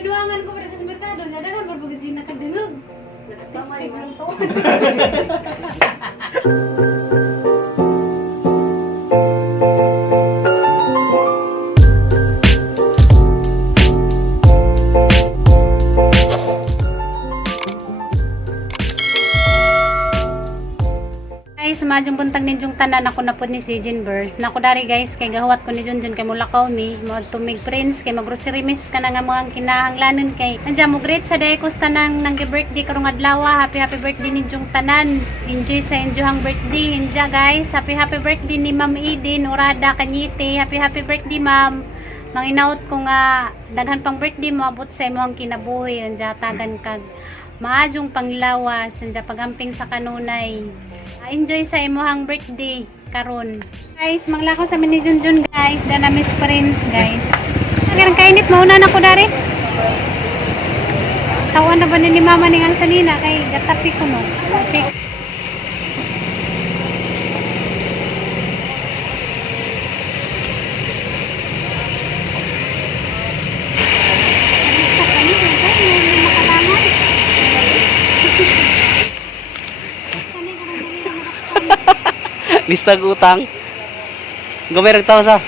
binuangan ko pada sa merkado, nya dagan berbagi sina kadengeg. Pamay lang to. Guys, majung buntag ninjong tanan ako na po ni si Jinbers. Nako dari guys, kay gahuwat ko ni Junjun kay mulakaw mi, mo tumig friends kay mag-grocery miss ka na nga mga kinahanglanon kay. Anja mo great sa day ko tanang nang birthday karong adlaw. Happy birthday ninjong tanan. Enjoy sa enjoyang birthday. Inja guys, happy birthday ni Ma'am Eden Urada Kanyite. Happy birthday ma'am. Manginaot ko nga daghan pang birthday mo abot sa imong kinabuhi. Anja tagan kag maajong panglawas, anja pagamping sa kanunay. Enjoy sa imuhang birthday karon. Guys, manglakaw sa mini Junjun guys, dana miss friends guys. Agarang kainit mauna na ko dari. Tawan na ba ni mama ning ang sanina kay gatapi ko no. Tapik. Listag utang. Gomerag tao sa.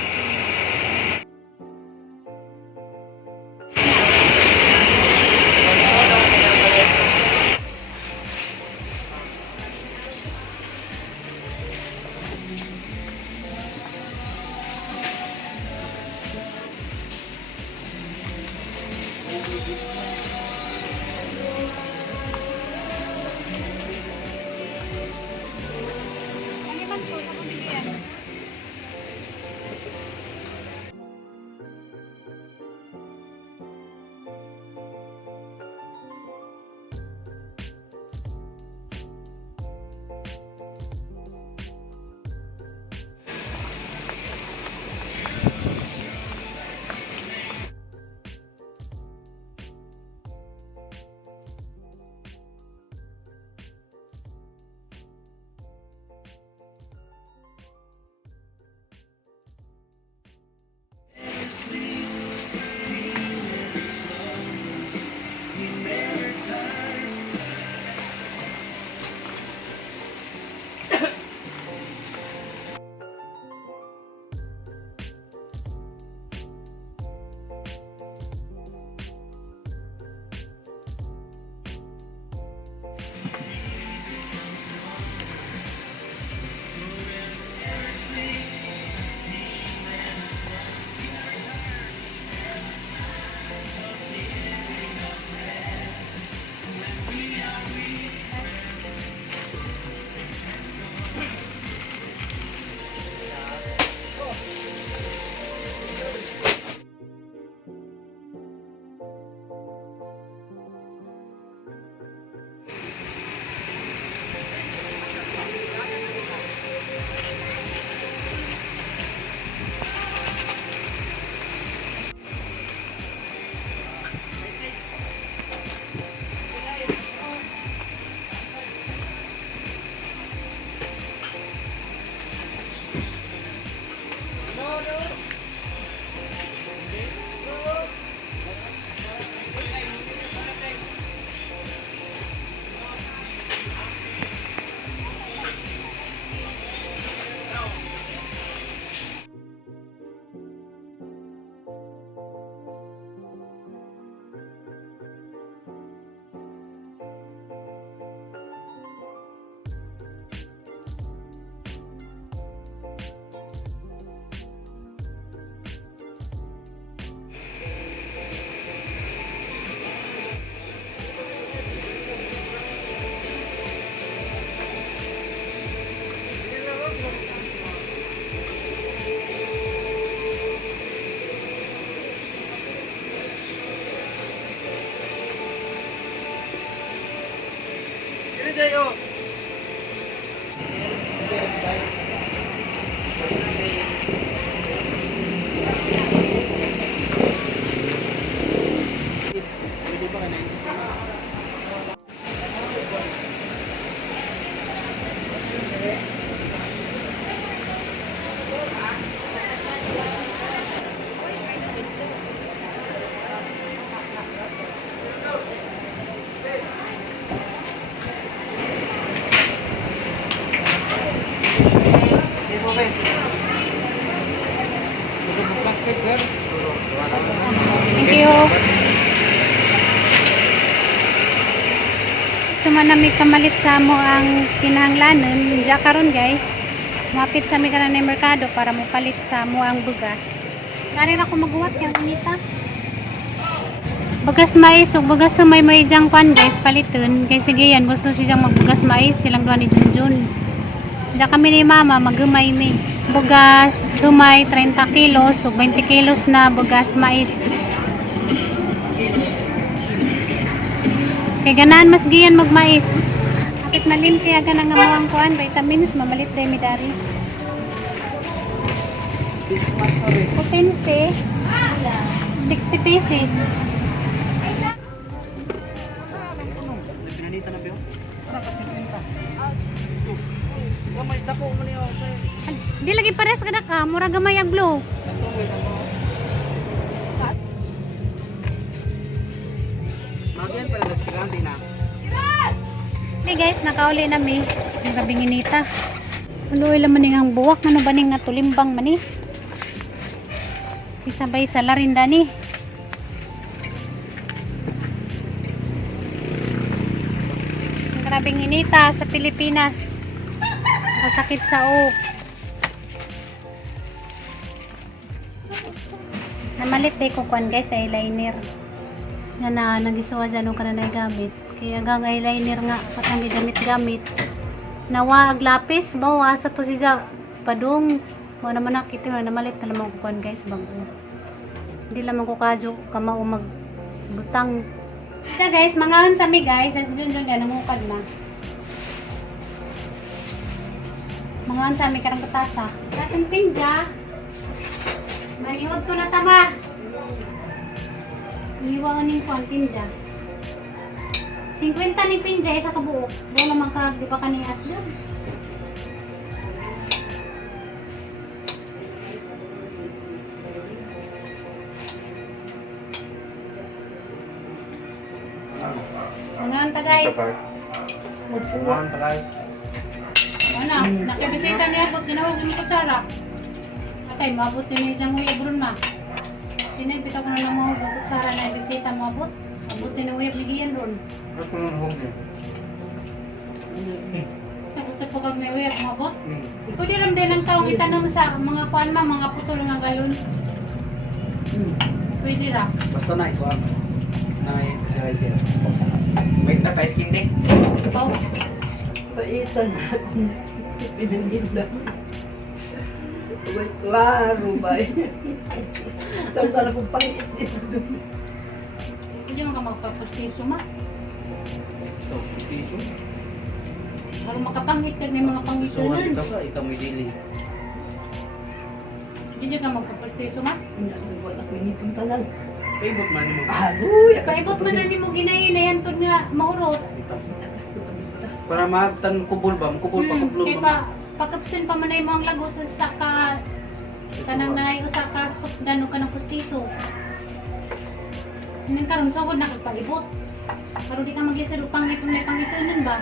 Dayo. man nami kamalit sa mo ang kinahanglanon, diya karon guys. Mapit sa mi kanan ng merkado para mo palit sa mo ang bugas. Dari ra ko maghuwat kay unita. Bugas mais ug bugas sumay may jang kwan guys paliton. Kay sige yan gusto siyang magbugas mais silang duha ni Junjun. Diya kami ni mama magumay mi. Bugas sumay 30 kilos ug 20 kilos na bugas mais. Kay ganahan mas giyan magmais. Kapit malimti aga nga mawang kuan, vitamins mamalit day mi dari. Potense 60 pieces. Pinanita na biyo? Para kasi pinta. Gamay dako mo niyo. Di lagi pares kada ka, mura gamay ang blue. Magian pala sa grande na. Hey guys, nakauli na mi. Ang gabing inita. Uloy laman ning ang buwak ano ba ning natulimbang man ni. Isabay sa larinda ni. Ang grabing inita sa Pilipinas. Masakit sa uok. Namalit day ko kuan guys, eyeliner. Nga na nagisuwa dyan nung kananay gamit. Kaya gang eyeliner nga patang gamit-gamit. Nawa ag lapis, bawa sa to siya padung. Mo naman nakita na namalit na lamang kuan guys bago. Hindi lamang ko kadyo kamao magbutang. So guys, mangaon sa mi guys, sa Junjun yan namukad na. Mangaon sa mi karang katasa. Dating pinja. Maniod ko na tama. Iwan ning kuan pinja. 50 ni pinja isa ka buok. Doon naman ka di pa kanias doon. Nganta guys. Upuan tagay. Ano? Nakibisita niya abot ginawag mo kutsara. Atay maabot ni jang uyab ron ma. Tinipita ko na lang mga kutsara na bisita mo abot. Abot ni uyab ni giyan ron. Ako nang home. Tapos po kag may uyab mo abot. Pwede ram din ang taong itanong sa mga kuan ma, mga putol nga galon. Pwede ra. Basta na ito. Siya. Wait na pa skin day. Oh. Paitan akong pinangin lang. Wait, klaro ba eh. Tawag akong pangit dito. Hindi mo ka magpapustiso ma. Para makapangit ka ng mga pangitunan. Ikaw may dili. Hindi ka magpapustiso ma. Wala ko inipon talang. Paibot man mo. Aluy! Paibot man na ni mo ginayin na yan to nga maurot. Para maabtan kubol ba? Kubol pa kubol Kaya ba? pagkapsin pa manay mo ang lago sa saka kanang naay usa ka sukdan o kanang pustiso. Nang karon sugod na kagpalibot. Pero di ka mag-isiro pangitunan ba?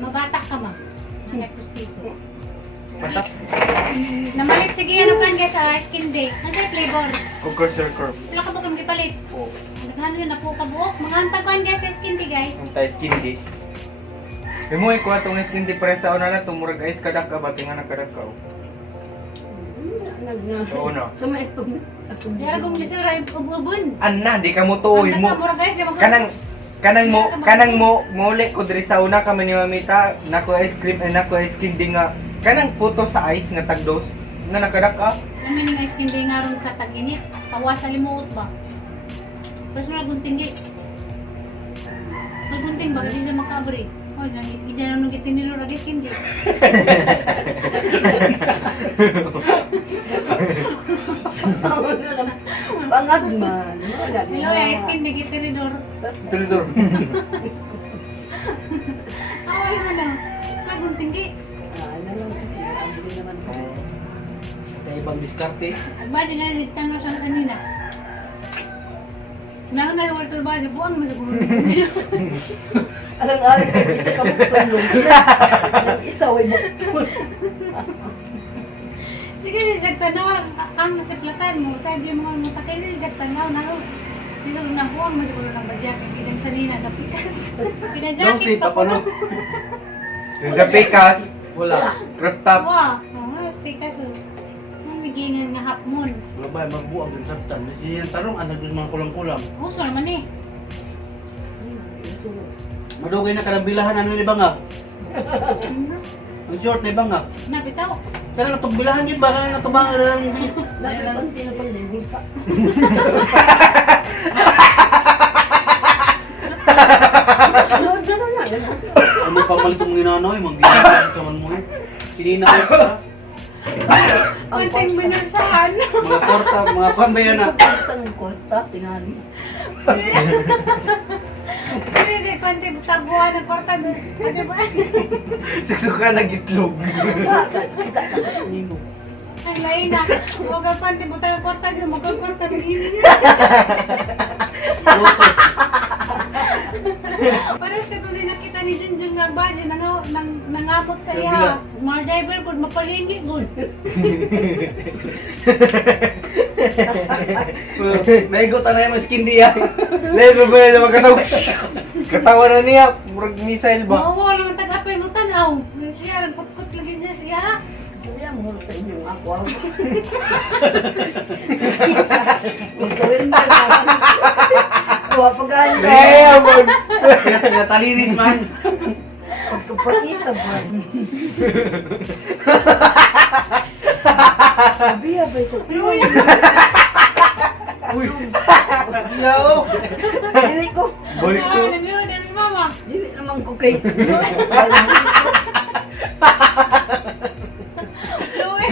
Mabata ka ma. Nang pustiso. Patap. Namalit sige ano kan guys sa skin day. Ano flavor? Cooker circle. Sila ka bukang gipalit. Oh. Nagano yun na po kabuok. Mga antagan guys sa skin day guys. Ang tayo skin days. Imo ko atong skin day press sa una na tumurag ice kadak ka ba tinga nagkadak ka. Oo na. Sama itong akong Yara kong lisira yung ubun. Anna di ka mo tuoy mo. Mura guys, di ba? Kanang mo muli ko diri sa una kami ni mamita nako ice cream and nako ice candy nga kanang puto sa ice nga tagdos nga nakadak ka. Namin yung ice cream day nga ron sa tag-init. Pawas sa limuot ba? Tapos mo nagunting di. Nagunting ba? Kasi siya makabri. O, hindi na nung gitinilo na ice cream day. pangagman. Hello, ice cream day gitinidor. Tulidor. Away mo na. Nagunting di. Kaya ibang diskarte. Agbaji nga nito tanong siya kanina. Naon na yung water body, buwang mo sa gulo. Alang-alang ito kamutulong. Isa way buktul. Sige, nisag tanaw. Ang nasiplatan mo. Sabi yung mga mutakay, nisag tanaw. Dito na buwang mo siguro ng badyakin. Isang sanina na pikas. Long Pinajakit sleeve pa pa no? Yung sa pikas, Wala. crop top. Wow. Mas pikas o. Namigingan nga hapmon. Wala ba, magbuang yung saptan. Kasi yung tarong, anak yung mga kulang-kulang. Uso naman eh. Madugay na kanang bilahan ano ni bangag. Ang short na bangag. Nabitaw. Kana nga itong bilahan yun ba? Kana nga itong bangag lang. Nakapanti na pala yung bulsa. Ano, dyan na yung bulsa. Ano pa malit itong ginanoy? Mag-ginanoy ka man mo eh. Kinina ko pa. Konting minursahan. Mga torta, mga kwan ba yan ah? Tanong ko, tingali. Hindi, konting taguan ng korta. Ano ba? Suksuka na gitlog. Kita ka nimo. Ay, lain na. Huwag ang konting butang ng korta. Magkong-korta. Parang sa tuloy nakita ni Junjun nga ba, nangabot sa iya. Mga driver po, mapalinggi po. Naigutan na yung skin diya. Lain ba yun magkataw? Katawa na niya, murag missile ba? Mauwa naman tag-apel mo tanaw. Siya, putkot lagi niya siya. Kaya mo sa inyong ako. Magkawin na natin. Kuha pa ganyan. Eh, amon. Natalinis man. Pagkapakita ba? Sabiya ba ito? Uy, yaw. Dili ko. Balik ko. Nagluwa din ni mama. Dili naman ko kay. Luwi.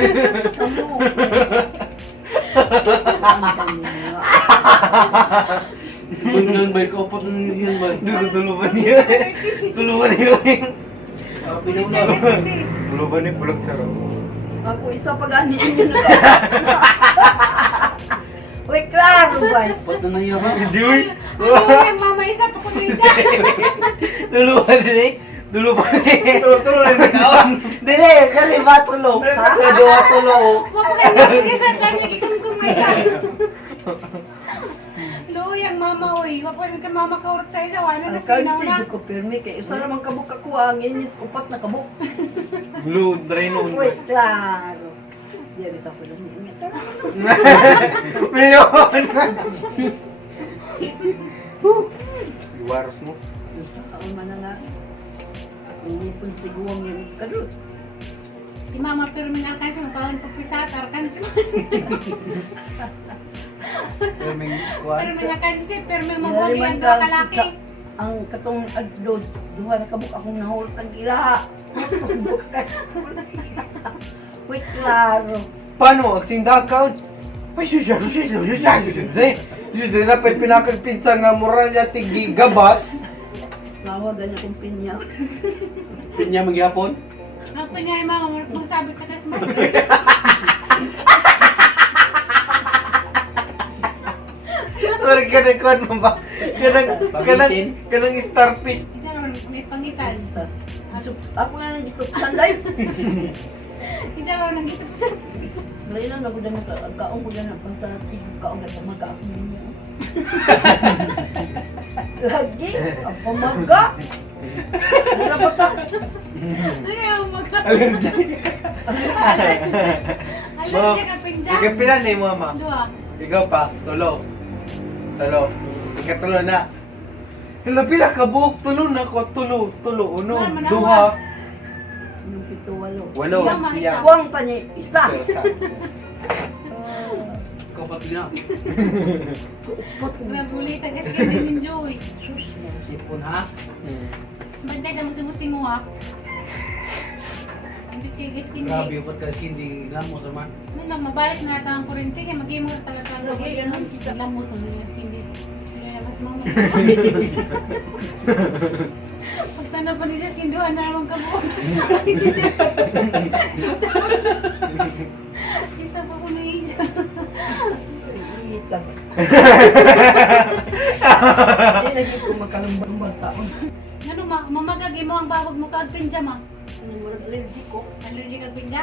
Bunyan ba ikaw po yun ba? Tuluban niya. Tuluban niya. Pinuna. Tuluban niya, pulag sa raw. Ako isa pa gani inyo na. Uy, klaro ba? Ba't na naiya ka? Dude. Luwi, mama isa pa ko isa. Tuluban niya. Tuluban niya. Tulo rin nagkaon. Dili, kali ba tulo? Ha? Dua tulo. Mapaganda ko isa kanya gikum-kum nga isa. Luwi ang mama oy. Mapaganda ka mama kaurot sa isa. Wala na Ang sinaw na. kalti ko pirmi kay usa naman kabuk ako ang init upat na kabuk. Blue, dry noon. Uy, klaro. Diyan ito ko lang init. Mayon. Iwaras mo. Ako man na. Hindi pun siguang yung kadut. Si mama pero may alkansya mo kaon pagpisa tarkan si Pero may pero kuwan. may alkansya pero may Dali magwagi man ang ka- kalaki. Ang katong adlod, duha na kabuk akong nahulot ang ila. Uy, klaro. Paano? Agsing dakaw? Ay, susya. Yun, na pa pinakagpinsa nga moral niya tigi gabas. Nawagan niya kong pinya. Pinya magyapon. Ako niya ay mama mo sabi ka kasi Wala ka na kuwan mo ba? Kanang starfish. ito naman may pangitan. Ako nga nang dito sanday. Ito naman nang gisap-sap. Ngayon lang ako dyan kaong ko dyan basta sigod kaong at pamaga ako ninyo. Lagi? Ang pamaga? Ano ba ka? Ayaw mag Allergic. Alam siya ka pinja. Ikaw pilan eh, mama. Dua. Ikaw pa, tulo. Ikatulo na. Sila pila ka buhok, tulo na ko, tulo. Uno, Wala, manawa. duha. Anong pito, walo? Walo. Mama, Siya. Buwang pa niya, isa. Ikaw pa tina. Nabulitan kasi kaya din-enjoy. Sus, Sipon ha? Bantay ka mo simusingo ha. Hindi tigis Grabe kindi. yung pagka-hindi lamos naman. Nung na mabalik na natin ang kurinti kaya mag-imor talaga ang Okay, ganun. ganun. Alam mo ito yung kindi. Kaya mas mama. Pagtanong pa nila skinduhan na naman kabuo. Isa pa ko na iya. iitag. Hindi lagi ko makalambang taon. Ano mamagagi mo ang babag mo kaag pinja ma? Ano mo allergic ko? Allergic kag pinja?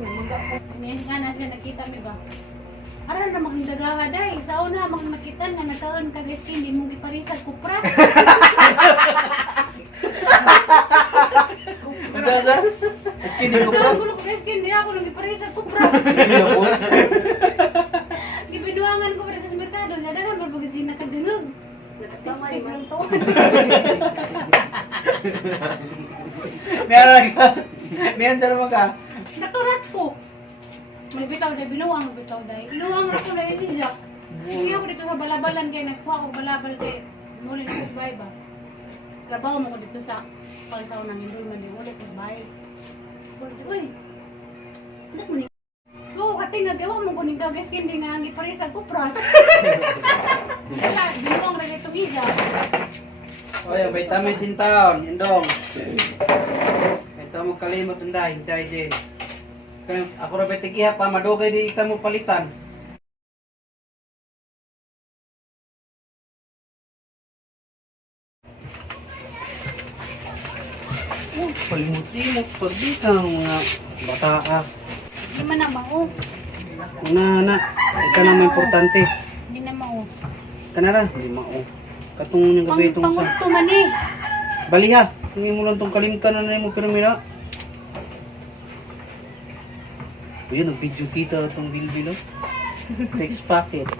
Maga ko. Ngayon nga na siya nakita mi ba? Aran na magdagaha day. Sa una mag nakitan nga nagkaon kag skin di mo giparisag kupras. Ada. Skin di ko bro. Ako lang skin di ako nang giparisag kupras. Gibinuangan ko pa sa merkado, nya dagan mo bagay sina kadungog. Nakatistik lang to. Meron sa naman ka. Naturat ko. May bitaw day binuang bitaw day. Binuang ra ko na ini jak. Hindi ako dito sa balabalan kay nagkuha ko balabal kay muli na ko bay ba. Trabaho mo ko dito sa pagsaw ng indul man di ulit ko bay. Uy. Dak mo ni. Oo, katinga gawa mo ko ni gagas kindi nga ang iparisag ko pras. Wala, binuang ra ito bija. Oy, vitamin sintaon, indong. Ito mo kalimot unday, si IJ. Kaya ako ra betikiha pa madugay di ita mo palitan. Oh, palimuti mo pagbitang mga bata ka. Di man na mao. Una na, ikaw na mo importante. Di na mao. Kanara, di mao. Katong yung gabi itong sa... Pangudto man eh. Baliha, tingin mo lang itong kalimtan na mo piramida. Ayun, nag-video kita itong bilbil. 6 packet.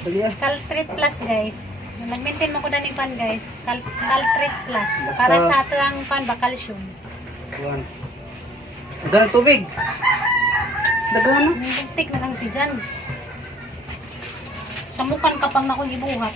Baliha. Caltrate Plus guys. Nag-maintain mo ko na pan guys. Caltrate Plus. Basta- Para sa ato ang pan ba calcium. Kuhan. Dagan ng tubig. Dagan na. Nagtik na kang tijan. Samukan ka pang na ko gibuhat.